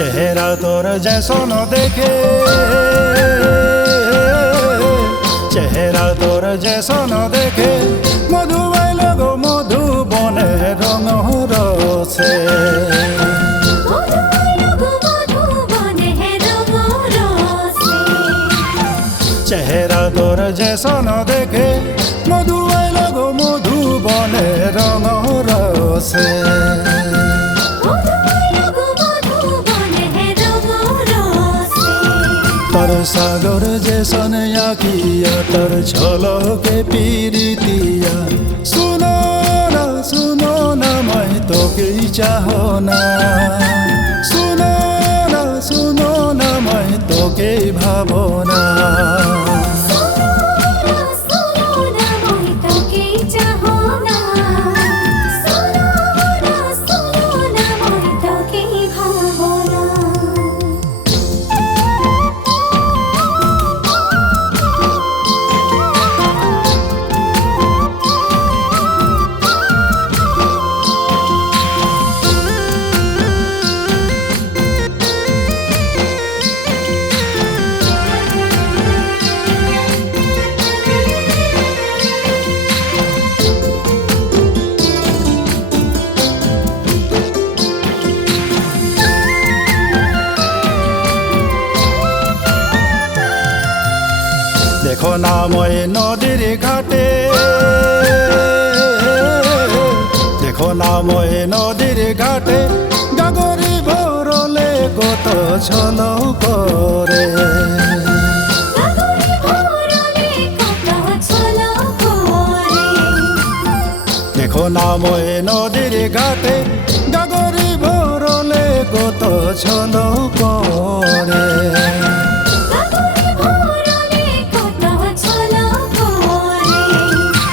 চেহারা তোর যেসন দেখে, চেহারা তোর যেসন দেখে, মধু বাইল গো মধু বনে রঙ রসে। চেহারা তোর যেসন দেখে, মধু বাইল গো মধু বনে রঙ রসে। তোর সাগর যেসন আঁকিয়া, তোর ঝলকে পিরিতিয়া, শুনো না মই তোকেই চাহ না, শুনো না মই তোকেই ভাবনা। দেখো না মই নদীর ঘাটে, দেখো না মই নদীর ঘাটে, গাগরি ভরলে কত ছল করে। দেখো না মই নদীর ঘাটে, গাগরি ভরলে কত ছল করে।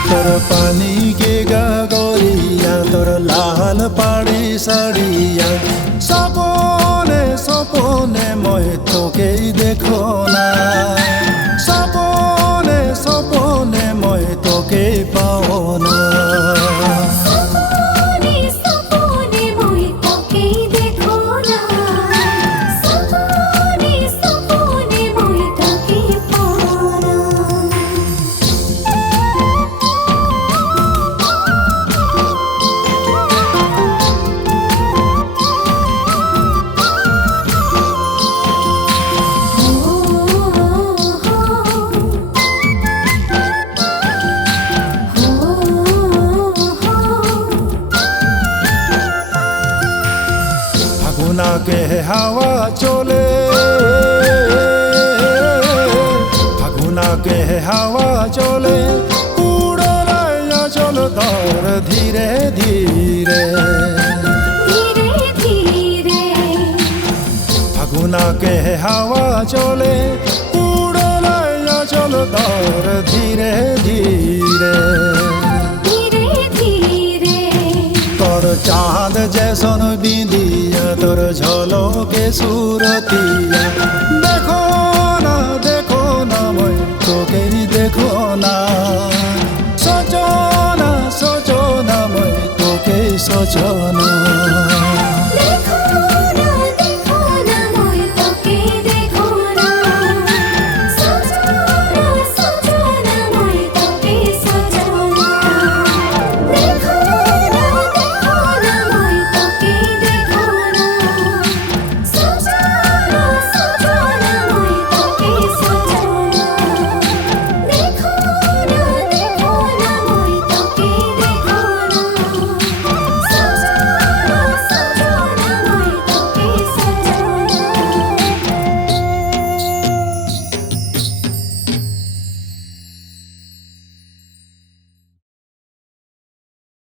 তোর পানি কে গাগরিয়া, তোর লাল পাড়ি সারিয়া, সপনে সপনে মই তোকেই দেখো না, সপনে সপনে মই তোকেই পাও না। ফাগুনাকে হাওয়া চলে, ফাগুনাকে হাওয়া চলে, উড়াইয়া চল তোর ধীরে ধীরে। ফাগুনাকে হাওয়া চলে, উড়াইয়া চল তোর ধীরে ধীরে। তোর চাঁদ যেসন বিঁধিয়া, তোর ঝলকে সুরতিয়া, দেখো না মই তোকেই দেখো না, সজনা মই তোকেই সজনা।